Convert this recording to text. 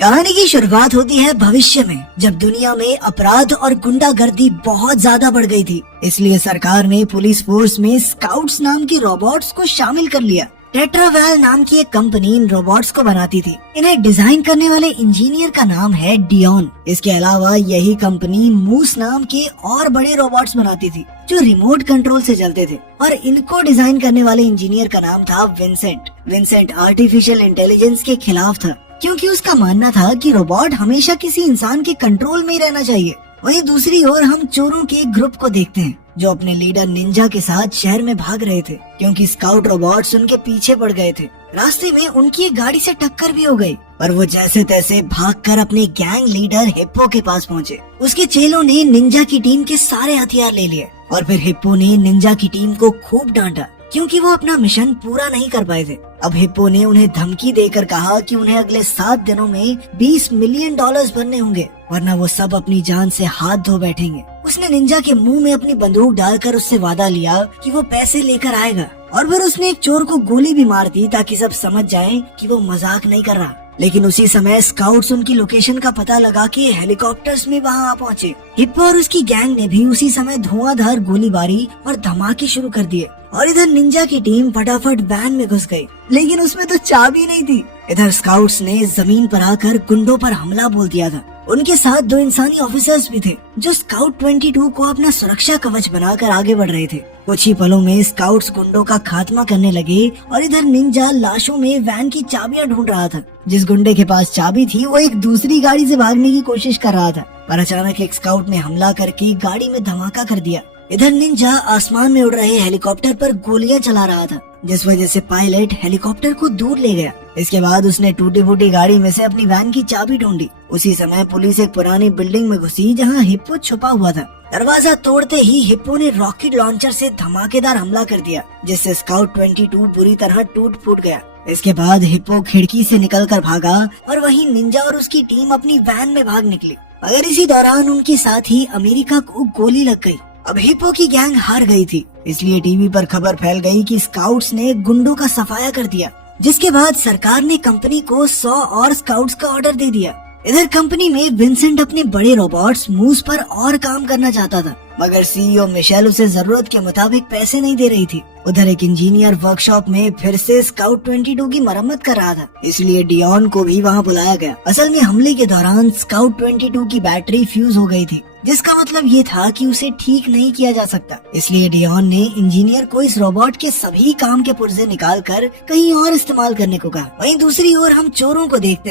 कहानी की शुरुआत होती है भविष्य में, जब दुनिया में अपराध और गुंडागर्दी बहुत ज्यादा बढ़ गई थी। इसलिए सरकार ने पुलिस फोर्स में स्काउट्स नाम की रोबोट्स को शामिल कर लिया। टेट्रावेल नाम की एक कंपनी इन रोबोट्स को बनाती थी। इन्हें डिजाइन करने वाले इंजीनियर का नाम है डियोन। इसके अलावा यही कंपनी मूस नाम के और बड़े रोबोट्स बनाती थी जो रिमोट कंट्रोल से चलते थे, और इनको डिजाइन करने वाले इंजीनियर का नाम था विंसेंट। विंसेंट आर्टिफिशियल इंटेलिजेंस के खिलाफ था, क्योंकि उसका मानना था कि रोबोट हमेशा किसी इंसान के कंट्रोल में ही रहना चाहिए। वहीं दूसरी ओर हम चोरों के एक ग्रुप को देखते हैं जो अपने लीडर निंजा के साथ शहर में भाग रहे थे, क्योंकि स्काउट रोबोट्स उनके पीछे पड़ गए थे। रास्ते में उनकी एक गाड़ी से टक्कर भी हो गई, पर वो जैसे तैसे भागकर अपने गैंग लीडर हिप्पो के पास पहुंचे। उसके चेलों ने निंजा की टीम के सारे हथियार ले लिए, और फिर हिप्पो ने निंजा की टीम को खूब डांटा क्योंकि वो अपना मिशन पूरा नहीं कर पाए थे। अब हिप्पो ने उन्हें धमकी देकर कहा कि उन्हें अगले 7 दिनों में $20 मिलियन भरने होंगे, वरना वो सब अपनी जान से हाथ धो बैठेंगे। उसने निंजा के मुंह में अपनी बंदूक डालकर उससे वादा लिया कि वो पैसे लेकर आएगा, और फिर उसने एक चोर को गोली भी मार दी ताकि सब समझ जाएं कि वो मजाक नहीं कर रहा। लेकिन उसी समय स्काउट्स उनकी लोकेशन का पता लगा के हेलीकॉप्टर्स में वहां आ पहुंचे। हिप्पो और उसकी गैंग ने भी उसी समय धुआंधार गोलीबारी और धमाके शुरू कर दिए, और इधर निंजा की टीम फटाफट वैन में घुस गई, लेकिन उसमें तो चाबी नहीं थी। इधर स्काउट्स ने जमीन पर आकर गुंडों पर हमला बोल दिया था। उनके साथ 2 इंसानी ऑफिसर्स भी थे जो स्काउट 22 को अपना सुरक्षा कवच बनाकर आगे बढ़ रहे थे। कुछ ही पलों में स्काउट्स गुंडों का खात्मा करने लगे, और इधर निंजा लाशों में वैन की चाबियां ढूंढ रहा था। जिस गुंडे के पास चाबी थी वो एक दूसरी गाड़ी से भागने की कोशिश कर रहा था, पर अचानक एक स्काउट ने हमला करके गाड़ी में धमाका कर दिया। इधर निंजा आसमान में उड़ रहे हेलीकॉप्टर पर गोलियां चला रहा था, जिस वजह से पायलट हेलीकॉप्टर को दूर ले गया। इसके बाद उसने टूटी फूटी गाड़ी में से अपनी वैन की चाबी ढूंढी। उसी समय पुलिस एक पुरानी बिल्डिंग में घुसी जहां हिप्पो छुपा हुआ था। दरवाजा तोड़ते ही हिप्पो ने रॉकेट लॉन्चर से धमाकेदार हमला कर दिया, जिससे स्काउट 22 बुरी तरह टूट फूट गया। इसके बाद हिप्पो खिड़की से निकलकर भागा, और वहीं निंजा और उसकी टीम अपनी वैन में भाग निकली। मगर इसी दौरान उनके साथ ही अमेरिका को गोली लग गई। अब हिप्पो की गैंग हार गई थी, इसलिए टीवी पर खबर फैल गई कि स्काउट्स ने गुंडों का सफाया कर दिया, जिसके बाद सरकार ने कंपनी को 100 और स्काउट्स का ऑर्डर दे दिया। इधर कंपनी में विंसेंट अपने बड़े रोबोट्स मूस पर और काम करना चाहता था, मगर सीईओ मिशेल उसे जरूरत के मुताबिक पैसे नहीं दे रही थी। उधर एक इंजीनियर वर्कशॉप में फिर से स्काउट 22 की मरम्मत कर रहा था, इसलिए डियोन को भी वहां बुलाया गया। असल में हमले के दौरान स्काउट 22 की बैटरी फ्यूज हो गई थी, जिसका मतलब ये था कि उसे ठीक नहीं किया जा सकता। इसलिए डियोन ने इंजीनियर को इस रोबोट के सभी काम के पुर्जे निकाल कर कहीं और इस्तेमाल करने को कहा। वहीं दूसरी ओर हम चोरों को देखते हैं।